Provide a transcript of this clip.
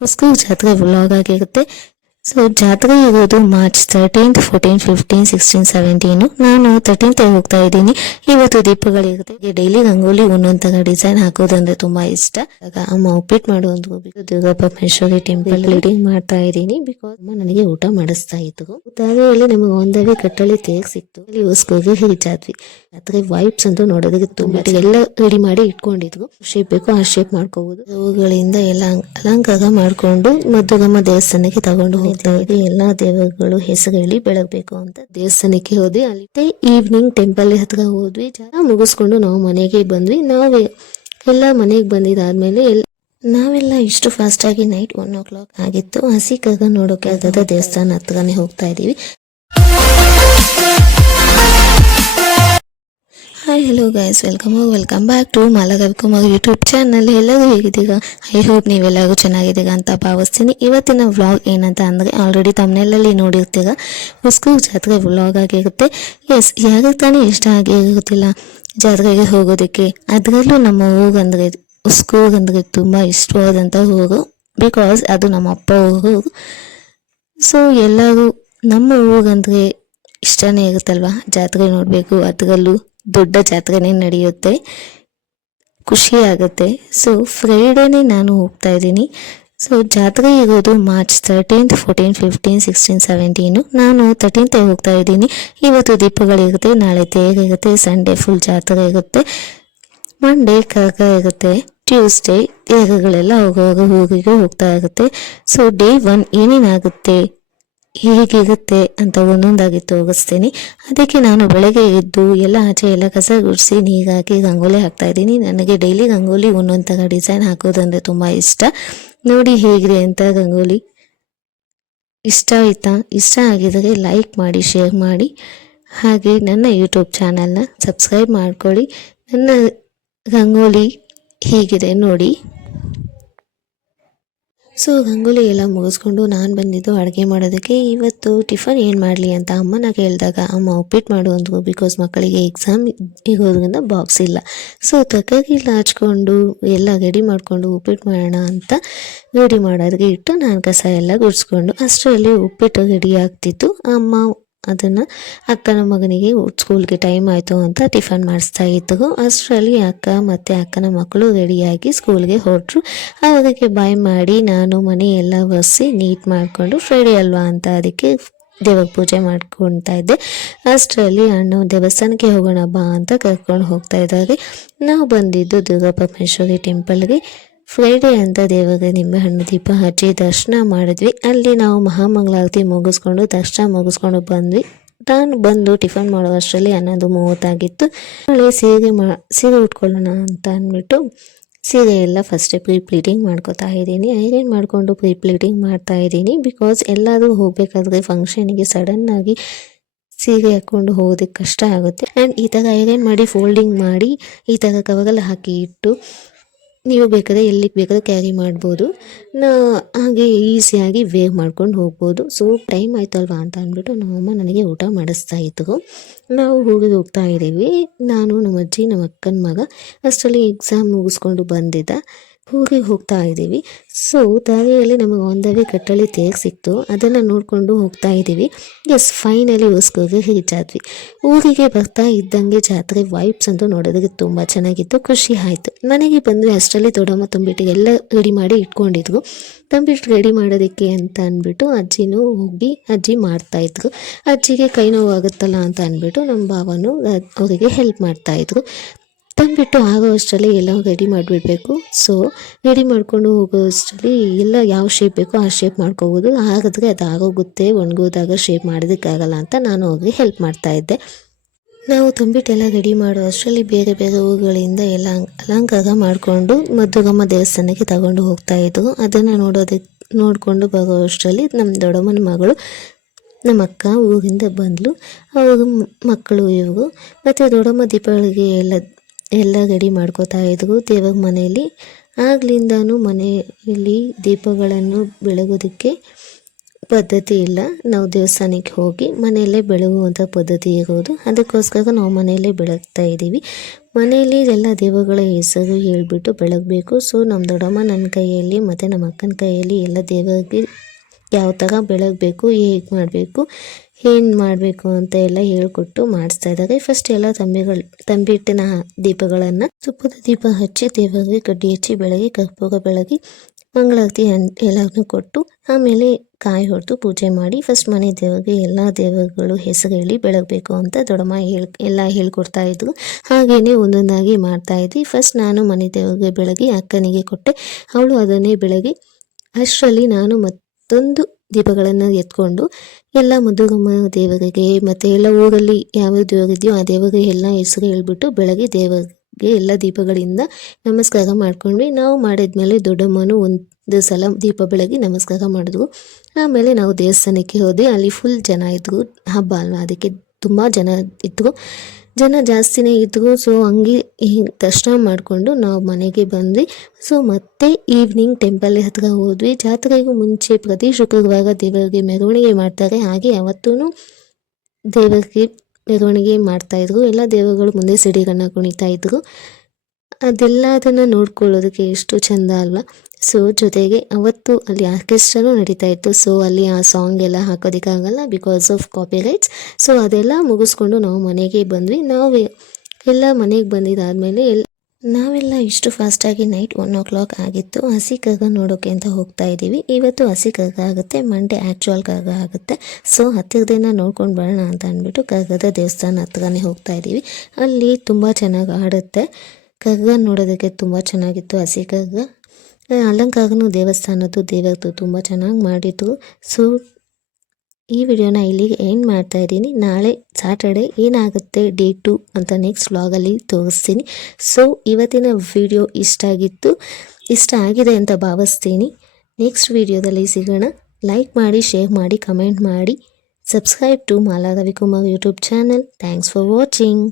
ಹೊಸೂರು ಜಾತ್ರೆ ವ್ಲಾಗ್ ಆಗಿರುತ್ತೆ. ಸೊ ಜಾತ್ರೆ ಇರೋದು ಮಾರ್ಚ್ 13th, 14, 15, 16, 17. ನಾನು 13th ಹೋಗ್ತಾ ಇದ್ದೀನಿ. ಇವತ್ತು ದೀಪಗಳಿರುತ್ತೆ. ಡೈಲಿ ರಂಗೋಲಿ ಒಂದೊಂದರ ಡಿಸೈನ್ ಹಾಕೋದಂದ್ರೆ ತುಂಬಾ ಇಷ್ಟ. ಆಗ ಅಮ್ಮ ಉಪ್ಪಿಟ್ಟು ಮಾಡುವಂತ ದುರ್ಗಾ ಪರಮೇಶ್ವರಿ ಟೆಂಪಲ್ ರೀಡಿಂಗ್ ಮಾಡ್ತಾ ಇದ್ದೀನಿ. ಬಿಕಾಸ್ ಅಮ್ಮ ನನಗೆ ಊಟ ಮಾಡಿಸ್ತಾ ಇದ್ರು. ದಾರಿಯಲ್ಲಿ ನಮಗೆ ಒಂದವೇ ಕಟ್ಟಳಿ ತೇಗ್ ಸಿಕ್ತು. ಅಲ್ಲಿ ಹೊಸೂರಿಗೆ ರೀಚ್ ಆದ್ವಿ. ಜಾತ್ರೆ ವೈಬ್ಸ್ ಅಂತೂ ನೋಡೋದಕ್ಕೆ ತುಂಬಾ ಎಲ್ಲ ರೆಡಿ ಮಾಡಿ ಇಟ್ಕೊಂಡಿದ್ರು. ಶೇಪ್ ಬೇಕು ಆ ಶೇಪ್ ಮಾಡ್ಕೋಬಹುದು. ಹೂಗಳಿಂದ ಎಲ್ಲ ಅಲಂಕಾರ ಮಾಡ್ಕೊಂಡು ಮದ್ದುಗಮ್ಮ ದೇವಸ್ಥಾನಕ್ಕೆ ತಗೊಂಡು ಹೋಗ್ತಾ ಇದ್ವಿ. ಎಲ್ಲಾ ದೇವರುಗಳು ಹೆಸರು ಹೇಳಿ ಬೆಳಗ್ಬೇಕು ಅಂತ ದೇವಸ್ಥಾನಕ್ಕೆ ಹೋದ್ವಿ. ಅಲ್ಲಿ ಈವ್ನಿಂಗ್ ಟೆಂಪಲ್ ಹತ್ರ ಹೋದ್ವಿ. ಮುಗಿಸ್ಕೊಂಡು ನಾವು ಮನೆಗೆ ಬಂದ್ವಿ. ಎಲ್ಲ ಮನೆಗೆ ಬಂದಿದ್ದಾದ್ಮೇಲೆ ನಾವೆಲ್ಲ ಇಷ್ಟು ಫಾಸ್ಟ್ ಆಗಿ ನೈಟ್ 1 o'clock ಆಗಿತ್ತು. ಹಸಿ ಕರ್ಗ ನೋಡೋಕೆ ಆಗದ ದೇವಸ್ಥಾನ ಹತ್ರನೇ ಹೋಗ್ತಾ ಇದೀವಿ. Hi hello guys, welcome back to Mala Ravikumar YouTube channel. ಎಲ್ಲರೂ ಹೇಗಿದ್ದೀರಾ? ಐ ಹೋಪ್ ನೀವೆಲ್ಲರೂ ಚೆನ್ನಾಗಿದ್ದೀರಾ ಅಂತ ಭಾವಿಸ್ತೀನಿ. ಇವತ್ತಿನ ವ್ಲಾಗ್ ಏನಂತ ಅಂದರೆ ಆಲ್ರೆಡಿ ತಮ್ಮನೆಲ್ಲಲ್ಲಿ ನೋಡಿರ್ತೀರ, ಹೊಸೂರು ಜಾತ್ರೆ ವ್ಲಾಗ್ ಆಗಿರುತ್ತೆ. ಎಸ್, ಯಾರಿಗೆ ತಾನೇ ಇಷ್ಟ ಆಗಿರುತ್ತಿಲ್ಲ ಜಾತ್ರೆಗೆ ಹೋಗೋದಕ್ಕೆ. ಅದರಲ್ಲೂ ನಮ್ಮ ಊರಂದರೆ ಹೊಸೂರು ಅಂದರೆ ತುಂಬ ಇಷ್ಟವಾದಂಥ ಊರು. ಬಿಕಾಸ್ ಅದು ನಮ್ಮ ಅಪ್ಪ ಊರು. ಸೊ ಎಲ್ಲರೂ ನಮ್ಮ ಊರಂದರೆ ಇಷ್ಟನೇ ಇರುತ್ತಲ್ವ, ಜಾತ್ರೆ ನೋಡಬೇಕು. ಅದರಲ್ಲೂ ದೊಡ್ಡ ಜಾತ್ರೆನೇ ನಡೆಯುತ್ತೆ, ಖುಷಿ ಆಗುತ್ತೆ. ಸೊ ಫ್ರೈಡೇನೇ ನಾನು ಹೋಗ್ತಾ ಇದ್ದೀನಿ. ಸೊ ಜಾತ್ರೆ ಇರೋದು ಮಾರ್ಚ್ 13th, 14, 15, 16, 17. ನಾನು 13th ಹೋಗ್ತಾ ಇದ್ದೀನಿ. ಇವತ್ತು ದೀಪಗಳಿರುತ್ತೆ, ನಾಳೆ ತೇರು ಇರುತ್ತೆ, ಸಂಡೇ ಫುಲ್ ಜಾತ್ರೆ ಇರುತ್ತೆ, ಮಂಡೇ ಕರ್ಗ ಇರುತ್ತೆ, ಟ್ಯೂಸ್ಡೇ ತೇರುಗಳೆಲ್ಲ ಹೋಗುವಾಗ ಊರಿಗೆ ಹೋಗ್ತಾ ಇರುತ್ತೆ. ಸೊ ಡೇ 1 ಏನೇನಾಗುತ್ತೆ ಹೇಗಿರುತ್ತೆ ಅಂತ ಒಂದೊಂದಾಗಿ ತೋರಿಸ್ತೀನಿ. ಅದಕ್ಕೆ ನಾನು ಬೆಳಗ್ಗೆ ಎದ್ದು ಎಲ್ಲ ಆಚೆ ಎಲ್ಲ ಕಸ ಗುಡಿಸಿ ನೀರಾಕಿ ರಂಗೋಲಿ ಹಾಕ್ತಾ ಇದ್ದೀನಿ. ನನಗೆ ಡೈಲಿ ರಂಗೋಲಿ ಒಂದೊಂದು ಥರ ಡಿಸೈನ್ ಹಾಕೋದಂದ್ರೆ ತುಂಬ ಇಷ್ಟ. ನೋಡಿ ಹೇಗಿದೆ ಅಂತ ರಂಗೋಲಿ. ಇಷ್ಟ ಆಯ್ತಾ? ಇಷ್ಟ ಆಗಿದರೆ ಲೈಕ್ ಮಾಡಿ, ಶೇರ್ ಮಾಡಿ, ಹಾಗೆ ನನ್ನ ಯೂಟ್ಯೂಬ್ ಚಾನಲ್ನ ಸಬ್ಸ್ಕ್ರೈಬ್ ಮಾಡ್ಕೊಳ್ಳಿ. ನನ್ನ ರಂಗೋಲಿ ಹೇಗಿದೆ ನೋಡಿ. ಸೊ ರಂಗೋಲಿ ಎಲ್ಲ ಮುಗಿಸ್ಕೊಂಡು ನಾನು ಬಂದಿದ್ದು ಅಡುಗೆ ಮಾಡೋದಕ್ಕೆ. ಇವತ್ತು ಟಿಫನ್ ಏನು ಮಾಡಲಿ ಅಂತ ಅಮ್ಮನ ಕೇಳಿದಾಗ ಅಮ್ಮ ಉಪ್ಪಿಟ್ಟು ಮಾಡು ಅಂದರು. ಬಿಕಾಸ್ ಮಕ್ಕಳಿಗೆ ಎಕ್ಸಾಮ್ ಇರೋದ್ರಿಂದ ಬಾಕ್ಸ್ ಇಲ್ಲ. ಸೊ ತರಕಾರಿ ಎಲ್ಲ ಹಚ್ಕೊಂಡು ಎಲ್ಲ ರೆಡಿ ಮಾಡಿಕೊಂಡು ಉಪ್ಪಿಟ್ಟು ಮಾಡೋಣ ಅಂತ ರೆಡಿ ಮಾಡೋದಕ್ಕೆ ಇಟ್ಟು ನಾನು ಕಸ ಎಲ್ಲ ಗುಡಿಸ್ಕೊಂಡು ಅಷ್ಟರಲ್ಲಿ ಉಪ್ಪಿಟ್ಟು ರೆಡಿ ಆಗ್ತಿತ್ತು. ಅಮ್ಮ ಅದನ್ನು ಅಕ್ಕನ ಮಗನಿಗೆ ಸ್ಕೂಲ್ಗೆ ಟೈಮ್ ಆಯಿತು ಅಂತ ಟಿಫನ್ ಮಾಡಿಸ್ತಾ ಇದ್ದರು. ಅಷ್ಟರಲ್ಲಿ ಅಕ್ಕ ಮತ್ತು ಅಕ್ಕನ ಮಕ್ಕಳು ರೆಡಿಯಾಗಿ ಸ್ಕೂಲ್ಗೆ ಹೊರಟರು. ಅವರಿಗೆ ಬಾಯ್ ಮಾಡಿ ನಾನು ಮನೆ ಎಲ್ಲ ಒರೆಸಿ ನೀಟ್ ಮಾಡಿಕೊಂಡು ಫ್ರೈಡೇ ಅಲ್ವಾ ಅಂತ ಅದಕ್ಕೆ ದೇವರ ಪೂಜೆ ಮಾಡ್ಕೊಳ್ತಾ ಇದ್ದೆ. ಅಷ್ಟರಲ್ಲಿ ಅಣ್ಣ ದೇವಸ್ಥಾನಕ್ಕೆ ಹೋಗೋಣ ಬಾ ಅಂತ ಕರ್ಕೊಂಡು ಹೋಗ್ತಾ ಇದ್ದಾರೆ. ನಾವು ಬಂದಿದ್ದು ದುರ್ಗಾ ಪರಮೇಶ್ವರಿ ಟೆಂಪಲ್ಗೆ. ಫ್ರೈಡೇ ಅಂತ ದೇವರಿಗೆ ನಿಂಬೆಹಣ್ಣು ದೀಪ ಹಚ್ಚಿ ದರ್ಶನ ಮಾಡಿದ್ವಿ. ಅಲ್ಲಿ ನಾವು ಮಹಾಮಂಗಳಾರತಿ ಮುಗಿಸ್ಕೊಂಡು ದರ್ಶನ ಮುಗಿಸ್ಕೊಂಡು ಬಂದ್ವಿ. ನಾನು ಬಂದು ಟಿಫನ್ ಮಾಡೋ ಅಷ್ಟರಲ್ಲಿ 11:30 ಆಗಿತ್ತು. ನಾಳೆ ಸೀರೆ ಉಟ್ಕೊಳ್ಳೋಣ ಅಂತ ಅಂದ್ಬಿಟ್ಟು ಸೀರೆ ಎಲ್ಲ ಫಸ್ಟೇ ಪ್ಲೀಟಿಂಗ್ ಮಾಡ್ಕೋತಾ ಇದ್ದೀನಿ. ಐರನ್ ಮಾಡಿಕೊಂಡು ಪ್ಲೀಟಿಂಗ್ ಮಾಡ್ತಾ ಇದ್ದೀನಿ. ಬಿಕಾಸ್ ಎಲ್ಲಾದರೂ ಹೋಗಬೇಕಾದ್ರೆ ಫಂಕ್ಷನಿಗೆ ಸಡನ್ನಾಗಿ ಸೀರೆ ಹಾಕ್ಕೊಂಡು ಹೋಗೋದಕ್ಕೆ ಕಷ್ಟ ಆಗುತ್ತೆ. ಆ್ಯಂಡ್ ಈ ಥರ ಐರನ್ ಮಾಡಿ ಫೋಲ್ಡಿಂಗ್ ಮಾಡಿ ಈ ಥರ ಕವರಲ್ಲಿ ಹಾಕಿ ಇಟ್ಟು ನೀವು ಬೇಕಾದ್ರೆ ಎಲ್ಲಿಗೆ ಬೇಕಾದ್ರೂ ಕ್ಯಾರಿ ಮಾಡ್ಬೋದು. ಹಾಗೆ ಈಸಿಯಾಗಿ ವೇವ್ ಮಾಡ್ಕೊಂಡು ಹೋಗ್ಬೋದು. ಸೊ ಟೈಮ್ ಆಯಿತು ಅಲ್ವಾ ಅಂತ ಅಂದ್ಬಿಟ್ಟು ನಮ್ಮಮ್ಮ ನನಗೆ ಊಟ ಮಾಡಿಸ್ತಾ ಇದ್ರು. ನಾವು ಊರಿಗೆ ಹೋಗ್ತಾ ಇದ್ದೀವಿ. ನಾನು ನಮ್ಮ ಅಜ್ಜಿ ನಮ್ಮ ಅಕ್ಕನ ಮಗ. ಅಷ್ಟರಲ್ಲಿ ಎಕ್ಸಾಮ್ ಮುಗಿಸ್ಕೊಂಡು ಬಂದಿದ್ದ. ಊರಿಗೆ ಹೋಗ್ತಾ ಇದ್ದೀವಿ. ಸೊ ದಾರಿಯಲ್ಲಿ ನಮಗೆ ಒಂದವೇ ಕಟ್ಟಳಿ ತೇಗ್ ಸಿಕ್ತು. ಅದನ್ನು ನೋಡಿಕೊಂಡು ಹೋಗ್ತಾ ಇದ್ದೀವಿ. ಎಸ್, ಫೈನಲಿ ಹೊಸೂರಿಗೆ ರೀಚ್ ಆದ್ವಿ. ಊರಿಗೆ ಬರ್ತಾ ಇದ್ದಂಗೆ ಜಾತ್ರೆ ವೈಬ್ಸ್ ಅಂತೂ ನೋಡೋದಕ್ಕೆ ತುಂಬ ಚೆನ್ನಾಗಿತ್ತು, ಖುಷಿ ಆಯಿತು. ಮನೆಗೆ ಬಂದ್ವಿ. ಅಷ್ಟರಲ್ಲಿ ದೊಡ್ಡಮ್ಮ ತಂಬಿಟ್ಟು ಎಲ್ಲ ರೆಡಿ ಮಾಡಿ ಇಟ್ಕೊಂಡಿದ್ರು. ತಂಬಿಟ್ಟು ರೆಡಿ ಮಾಡೋದಕ್ಕೆ ಅಂತ ಅಂದ್ಬಿಟ್ಟು ಅಜ್ಜಿನೂ ಹೋಗಿ ಅಜ್ಜಿ ಮಾಡ್ತಾಯಿದ್ರು. ಅಜ್ಜಿಗೆ ಕೈ ನೋವಾಗುತ್ತಲ್ಲ ಅಂತ ಅಂದ್ಬಿಟ್ಟು ನಮ್ಮ ಭಾವನು ಅವರಿಗೆ ಹೆಲ್ಪ್ ಮಾಡ್ತಾಯಿದ್ರು. ತಂಬಿಟ್ಟು ಆಗೋ ಅಷ್ಟರಲ್ಲಿ ಎಲ್ಲ ರೆಡಿ ಮಾಡಿಬಿಡ್ಬೇಕು. ಸೊ ರೆಡಿ ಮಾಡಿಕೊಂಡು ಹೋಗೋ ಅಷ್ಟರಲ್ಲಿ ಎಲ್ಲ ಯಾವ ಶೇಪ್ ಬೇಕೋ ಆ ಶೇಪ್ ಮಾಡ್ಕೋಬೋದು. ಹಾಗಾದರೆ ಅದು ಆಗೋಗುತ್ತೆ, ಒಣಗೋದಾಗ ಶೇಪ್ ಮಾಡೋದಕ್ಕಾಗಲ್ಲ ಅಂತ ನಾನು ಅವ್ರಿಗೆ ಹೆಲ್ಪ್ ಮಾಡ್ತಾಯಿದ್ದೆ. ನಾವು ತಂಬಿಟ್ಟೆಲ್ಲ ರೆಡಿ ಮಾಡೋ ಅಷ್ಟರಲ್ಲಿ ಬೇರೆ ಬೇರೆ ಹೂಗಳಿಂದ ಎಲ್ಲ ಅಲಂಕಾರ ಮಾಡಿಕೊಂಡು ಮದ್ದುಗಮ್ಮ ದೇವಸ್ಥಾನಕ್ಕೆ ತಗೊಂಡು ಹೋಗ್ತಾಯಿದ್ರು. ಅದನ್ನು ನೋಡಿಕೊಂಡು ಬರೋ ಅಷ್ಟರಲ್ಲಿ ನಮ್ಮ ದೊಡ್ಡಮ್ಮನ ಮಗಳು ನಮ್ಮ ಅಕ್ಕ ಊರಿಂದ ಬಂದಳು. ಅವ್ರ ಮಕ್ಕಳು ಇವರು ಮತ್ತು ದೊಡ್ಡಮ್ಮ ದೀಪಾವಳಿಗೆ ಎಲ್ಲ ರೆಡಿ ಮಾಡ್ಕೋತಾ ಇದ್ರು ದೇವರ ಮನೆಯಲ್ಲಿ. ಆಗ್ಲಿಂದನೂ ಮನೆಯಲ್ಲಿ ದೀಪಗಳನ್ನು ಬೆಳಗೋದಕ್ಕೆ ಪದ್ಧತಿ ಇಲ್ಲ. ನಾವು ದೇವಸ್ಥಾನಕ್ಕೆ ಹೋಗಿ ಮನೆಯಲ್ಲೇ ಬೆಳಗುವಂಥ ಪದ್ಧತಿ ಇರೋದು. ಅದಕ್ಕೋಸ್ಕರ ನಾವು ಮನೆಯಲ್ಲೇ ಬೆಳಗ್ತಾ ಇದ್ದೀವಿ. ಮನೆಯಲ್ಲಿ ಎಲ್ಲ ದೇವಗಳ ಹೆಸರು ಹೇಳಿಬಿಟ್ಟು ಬೆಳಗಬೇಕು. ಸೊ ನಮ್ಮ ದೊಡ್ಡಮ್ಮ ನನ್ನ ಕೈಯಲ್ಲಿ ಮತ್ತು ನಮ್ಮ ಅಕ್ಕನ ಕೈಯಲ್ಲಿ ಎಲ್ಲ ದೇವರಿಗೆ ಯಾವ ಥರ ಬೆಳಗಬೇಕು, ಹೇಗೆ ಮಾಡಬೇಕು, ಏನು ಮಾಡಬೇಕು ಅಂತ ಎಲ್ಲ ಹೇಳ್ಕೊಟ್ಟು ಮಾಡಿಸ್ತಾ ಇದ್ದಾರೆ. ಫಸ್ಟ್ ಎಲ್ಲ ತಂಬಿಟ್ಟಿನ ದೀಪಗಳನ್ನು ತುಪ್ಪದ ದೀಪ ಹಚ್ಚಿ ದೇವರಿಗೆ ಕಡ್ಡಿ ಹಚ್ಚಿ ಬೆಳಗಿ ಕರ್ಪೂರ ಬೆಳಗಿ ಮಂಗಳಾರತಿ ಎಲ್ಲನೂ ಕೊಟ್ಟು ಆಮೇಲೆ ಕಾಯಿ ಹೊಡೆದು ಪೂಜೆ ಮಾಡಿ ಫಸ್ಟ್ ಮನೆ ದೇವರಿಗೆ ಎಲ್ಲ ದೇವರುಗಳು ಹೆಸರು ಹೇಳಿ ಬೆಳಗಬೇಕು ಅಂತ ದೊಡ್ಡಮ್ಮ ಎಲ್ಲ ಹೇಳ್ಕೊಡ್ತಾ ಇದ್ರು. ಹಾಗೇನೆ ಒಂದೊಂದಾಗಿ ಮಾಡ್ತಾ ಇದ್ವಿ. ಫಸ್ಟ್ ನಾನು ಮನೆ ದೇವರಿಗೆ ಬೆಳಗಿ ಅಕ್ಕನಿಗೆ ಕೊಟ್ಟೆ, ಅವಳು ಅದನ್ನೇ ಬೆಳಗಿ ಅಷ್ಟರಲ್ಲಿ ನಾನು ಮತ್ತೊಂದು ದೀಪಗಳನ್ನು ಎತ್ಕೊಂಡು ಎಲ್ಲ ಮುದ್ದುಗಮ್ಮ ದೇವರಿಗೆ ಮತ್ತು ಎಲ್ಲ ಊರಲ್ಲಿ ಯಾವ ದೇವರಿದೆಯೋ ಆ ದೇವರಿಗೆ ಎಲ್ಲ ಹೆಸರು ಹೇಳ್ಬಿಟ್ಟು ಬೆಳಗ್ಗೆ ದೇವರಿಗೆ ಎಲ್ಲ ದೀಪಗಳಿಂದ ನಮಸ್ಕಾರ ಮಾಡ್ಕೊಂಡ್ವಿ. ನಾವು ಮಾಡಿದ್ಮೇಲೆ ದೊಡ್ಡಮ್ಮನೂ ಒಂದು ಸಲ ದೀಪ ಬೆಳಗಿ ನಮಸ್ಕಾರ ಮಾಡಿದ್ರು. ಆಮೇಲೆ ನಾವು ದೇವಸ್ಥಾನಕ್ಕೆ ಹೋದೆ. ಅಲ್ಲಿ ಫುಲ್ ಜನ ಇದ್ದರು, ಹಬ್ಬ ಅಲ್ವಾ, ಅದಕ್ಕೆ ತುಂಬ ಜನ ಇದ್ದರು. ಜನ ಜಾಸ್ತಿನೇ ಇದ್ದರು. ಸೊ ಹಂಗೆ ದರ್ಶನ ಮಾಡಿಕೊಂಡು ನಾವು ಮನೆಗೆ ಬಂದ್ವಿ. ಸೊ ಮತ್ತೆ ಈವ್ನಿಂಗ್ ಟೆಂಪಲ್ ಹತ್ರ ಹೋದ್ವಿ. ಜಾತ್ರೆಗೂ ಮುಂಚೆ ಪ್ರತಿ ಶುಕ್ರವಾರ ದೇವರಿಗೆ ಮೆರವಣಿಗೆ ಮಾಡ್ತಾರೆ. ಹಾಗೆ ಅವತ್ತೂ ದೇವರಿಗೆ ಮೆರವಣಿಗೆ ಮಾಡ್ತಾಯಿದ್ರು. ಎಲ್ಲ ದೇವರುಗಳು ಮುಂದೆ ಸಿಡಿಗಳನ್ನ ಕುಣಿತಾ ಇದ್ರು. ಅದೆಲ್ಲದನ್ನು ನೋಡ್ಕೊಳ್ಳೋದಕ್ಕೆ ಎಷ್ಟು ಚೆಂದ ಅಲ್ವಾ. ಸೊ ಜೊತೆಗೆ ಅವತ್ತು ಅಲ್ಲಿ ಆರ್ಕೆಸ್ಟ್ರಾನು ನಡೀತಾ ಇತ್ತು. ಸೊ ಅಲ್ಲಿ ಆ ಸಾಂಗ್ ಎಲ್ಲ ಹಾಕೋದಕ್ಕಾಗಲ್ಲ because of copy rights. So ಅದೆಲ್ಲ ಮುಗಿಸ್ಕೊಂಡು ನಾವು ಮನೆಗೆ ಬಂದ್ವಿ. ನಾವು ಎಲ್ಲ ಮನೆಗೆ ಬಂದಿದ್ದಾದಮೇಲೆ ನಾವೆಲ್ಲ ಇಷ್ಟು ಫಾಸ್ಟಾಗಿ ನೈಟ್ 1 o'clock ಆಗಿತ್ತು. ಹಸಿ ಕರ್ಗ ನೋಡೋಕೆ ಅಂತ ಹೋಗ್ತಾ ಇದ್ದೀವಿ. ಇವತ್ತು ಹಸಿ ಕರ್ಗ ಆಗುತ್ತೆ, ಮಂಡೇ ಆ್ಯಕ್ಚುಯಲ್ ಕರ್ಗ ಆಗುತ್ತೆ. ಸೊ ಹತ್ತಿರದಿಂದ ನೋಡ್ಕೊಂಡು ಬರೋಣ ಅಂತ ಅಂದ್ಬಿಟ್ಟು ಕರ್ಗದ ದೇವಸ್ಥಾನ ಹತ್ರನೇ ಹೋಗ್ತಾ ಇದ್ದೀವಿ. ಅಲ್ಲಿ ತುಂಬ ಚೆನ್ನಾಗಿ ಆಡುತ್ತೆ ಕರ್ಗ, ನೋಡೋದಕ್ಕೆ ತುಂಬ ಚೆನ್ನಾಗಿತ್ತು ಹಸಿ ಕರ್ಗ. ಅಲಂಕಾರನೂ ದೇವಸ್ಥಾನದ್ದು ದೇವರದ್ದು ತುಂಬ ಚೆನ್ನಾಗಿ ಮಾಡಿದ್ರು. ಸೊ ಈ ವಿಡಿಯೋನ ಇಲ್ಲಿಗೆ ಎಂಡ್ ಮಾಡ್ತಾ ಇದ್ದೀನಿ. ನಾಳೆ ಸ್ಯಾಟರ್ಡೆ ಏನಾಗುತ್ತೆ ಡೇ 2 ಅಂತ ನೆಕ್ಸ್ಟ್ ವ್ಲಾಗಲ್ಲಿ ತೋರಿಸ್ತೀನಿ. ಸೊ ಇವತ್ತಿನ ವಿಡಿಯೋ ಇಷ್ಟ ಆಗಿದೆ ಅಂತ ಭಾವಿಸ್ತೀನಿ. ನೆಕ್ಸ್ಟ್ ವಿಡಿಯೋದಲ್ಲಿ ಸಿಗೋಣ. ಲೈಕ್ ಮಾಡಿ, ಶೇರ್ ಮಾಡಿ, ಕಮೆಂಟ್ ಮಾಡಿ, subscribe to Mala Ravikumar YouTube channel. Thanks for watching.